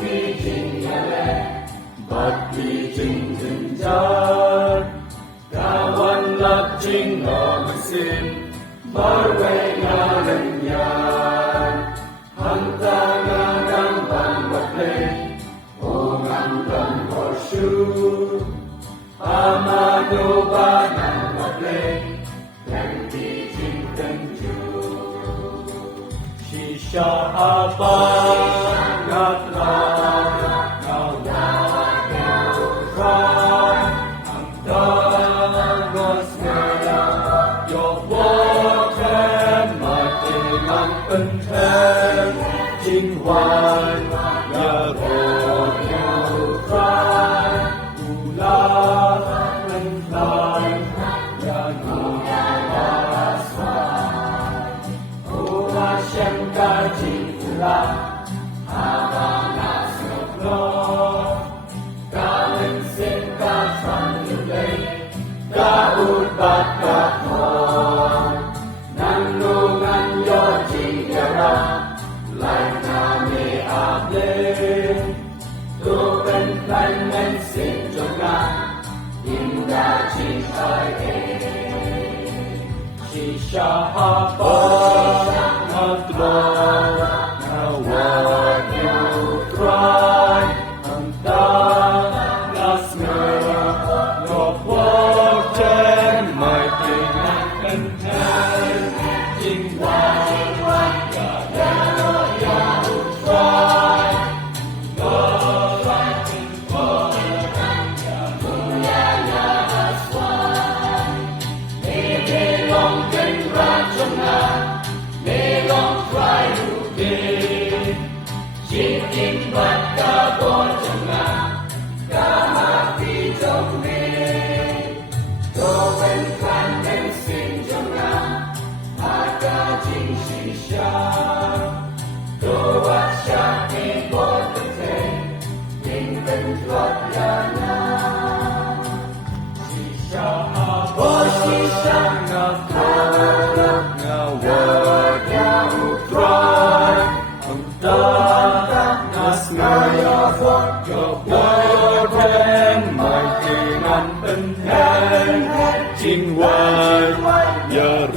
ที่จริงนั่นแหละบัดที่จริงถึงใจกาวันลับจริงรอไม่สิ้นบ่เวงาเล่นยาหันตางาดังบันบัดเพลงโอ้งามกันขอชูอามาโดบานังบัดเพลงแห่งที่จริงกันจูชิชาอาบานาตรา เป็นแทนจินวานอย่ารออยู่ใครอุลาเป็นลายอย่าหนีมาสายโอมาเช่นกาจิอุลาอาบานาสุกโลกาเล่นเส้นกาฟันอยู่เลยกาอุบัติกาทองนันโนงันยอจิไลนาเมอาเบตัวเป็นใครเป็นสิ่งจงงามยินดาจิตใจเองชิชาฮาปานาตรานาวายูทรายอันตานาสเมโลกวาเจนไม่เป็นนักเป็นแทนจิงวาจิงบัดกาโกจงงากามาที่จงมีตัวเป็นคันเป็นสิ่งจงงามอากาจิงชิชาตัววัชชาที่บดเป็นเทยิงเป็นทวดยานาชิชาอาโบชิชานาโตนาวายาอุตรายอันตาNasmaya for your blood and mighty and pen, Jin Wai, your